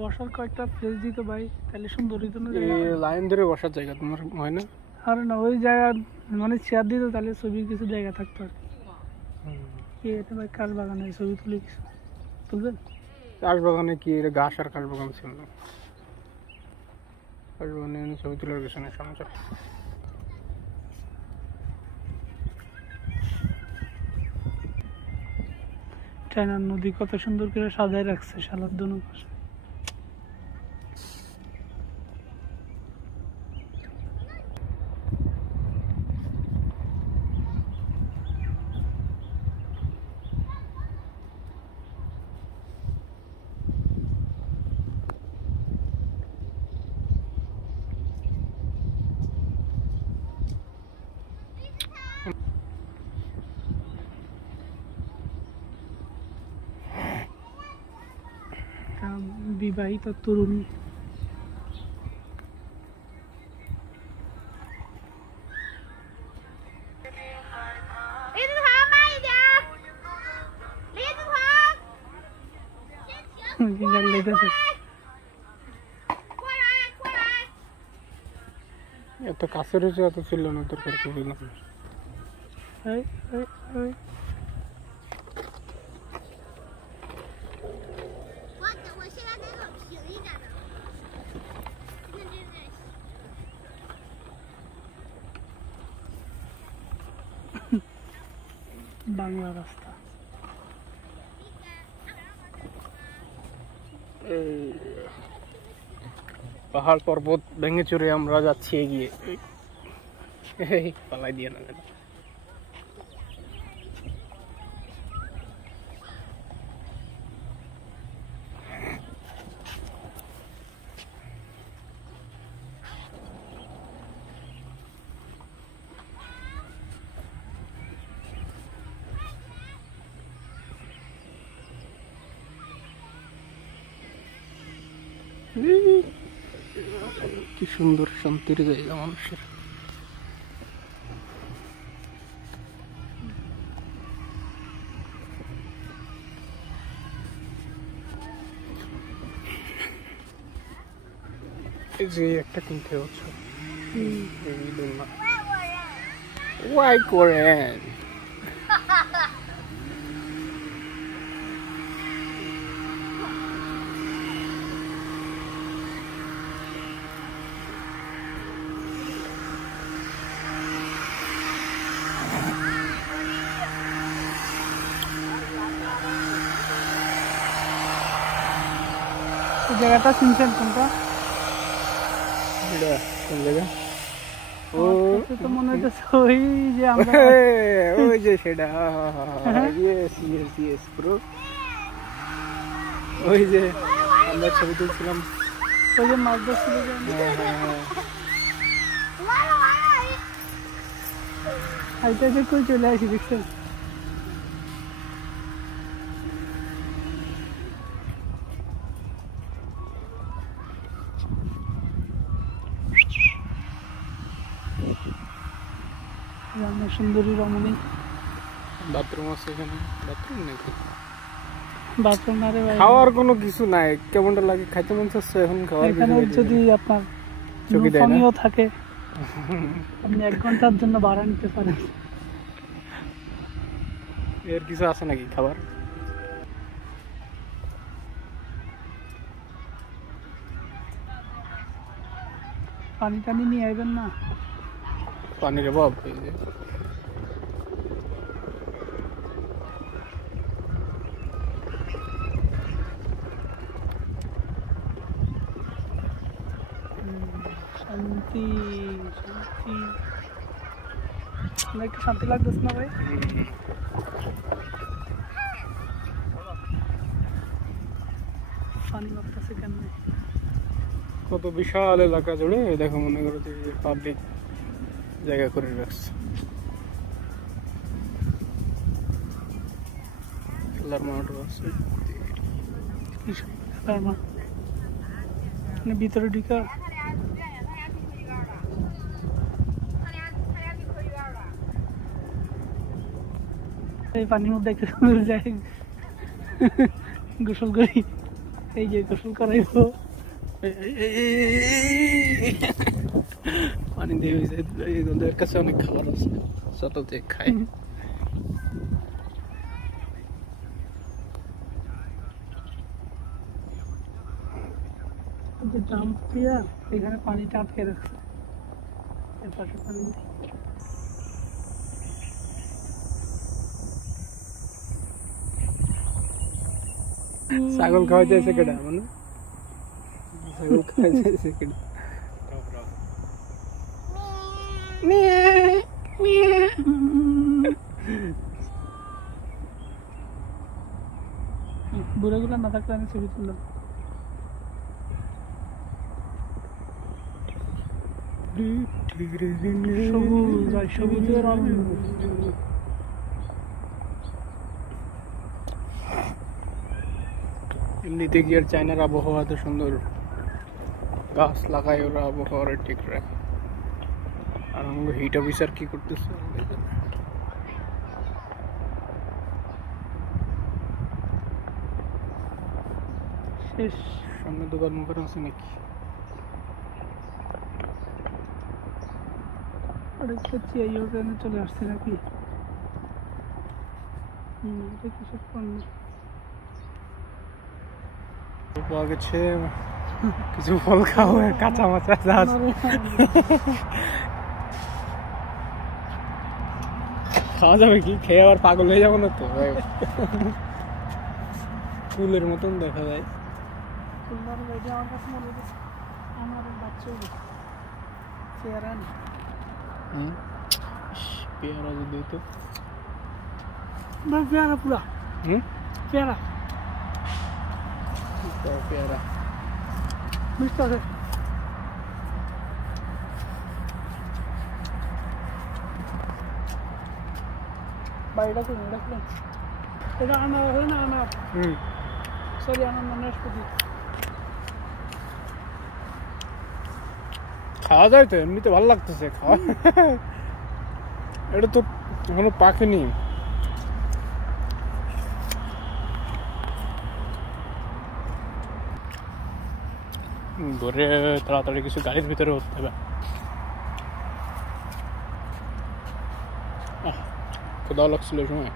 বসার কয়েকটা প্লেস দিত ভাই, তাহলে সুন্দর হইতো না? এই লাইন ধরে বসার জায়গা তোমার হয় না? আরে না, ওই জায়গা মানে চেয়ার দিত, তাহলে ছবির কিছু জায়গা থাকতো আর কি। এটা ভাই কাশ বাগানে ছবি তুলে কিছু তুলবেন? কাশ বাগানে কি এটা ঘাস আর কাশ বাগান ছিল না? কাশ বাগানে ছবি তোলার কিছু নেই সমস্যা। চায়নার নদী কত সুন্দর করে সাজায় রাখছে শালার দোনো পাশে। বিবাহিত তরুণী গাড়ি লেগেছে। এত কাছে রয়েছে, এত ছিল না দরকার কি হইল? বাংলা রাস্তা। পাহাড় পর্বত ভেঙে চুরে আমরা যাচ্ছি এগিয়ে। পালাই দিয়ে না কি সুন্দর শান্তির জায়গা মানুষের। এই যে একটা কিনতে হচ্ছে ওয়াই করেন জায়গাটা চিনছেন কোনটা? কোন জায়গা? ও তো মনে হচ্ছে ওই যে আমরা ওই যে সেটা ইয়েস ইয়েস ইয়েস ব্রো, ওই যে আমরা ছবি তুলছিলাম, ওই যে মাছ ধরছিল। আইতে যে কই চলে আসি দেখছেন? সুন্দরী রমণী। বাথরুম আছে এখানে? বাথরুম নাকি? বাথরুম না রে ভাই, খাওয়ার কোনো কিছু নাই। কেমনটা লাগে? খাইতে মন চাচ্ছে এখন। খাওয়ার এখানে যদি আপনার পানিও থাকে, আপনি 1 ঘন্টার জন্য ভাড়া নিতে পারেন। এর কিছু আছে নাকি খাবার? পানি টানি নিয়ে আইবেন না? পানির অভাব। শান্তি শান্তি, একটু শান্তি লাগতেছে না ভাই? পানি লাগতেছে কেন? কত বিশাল এলাকা জুড়ে দেখো, মনে করো যে পাবলিক জায়গা করে রাখছে। খেলার মাঠ আছে, ভিতরে ঢুকা এই পানির মধ্যে একটা যাই গোসল করি। এই যে গোসল করাইবো পানি দিয়ে এদের কাছে অনেক খাবার আছে যত যে খায় যে ডাম্প দিয়া এখানে পানিটা আটকে রাখছে এর পাশে পানি নেই। ছাগল খাওয়া যাইছে কেডা মানে ছাগল খাওয়া যাইছে কেডা বুড়োগুলো না থাকলে আমি ছবি তুললাম সবুজ ভাই সবুজের এমনিতে কি আর চায়নার আবহাওয়া এত সুন্দর গাছ লাগায় ওরা আবহাওয়ার ঠিক রাখে আর আমাকে হিট অফিসার কি করতেছে শেষ সামনে দোকান মুখের আছে নাকি ট্রেনে চলে আসছে নাকি এটা কিসের পণ্য পাওয়া গেছে কিছু ফল খাও কাঁচা মাচা গাছ খাওয়া যাবে কি খেয়ে আবার পাগল হয়ে যাবো না তো ফুলের মতন দেখা যায় আমার কাছে মনে হচ্ছে আমার বাচ্চা চেয়ারা না পেয়ারা যদি তো পেয়ারা পুরা পেয়ারা পেয়ারা মিষ্টি আছে বাড়িটা খুলুন এটা খুলুন এটা আনার হলো না আনার সরি আনার না নাশপাতি খাওয়া যায় তো এমনিতে ভালো লাগতেছে খাওয়া এটা তো এখনো পাকেনি ধরে তাড়াতাড়ি কিছু গাড়ির ভিতরে হতে হবে ক্ষুধা লাগছিল সময়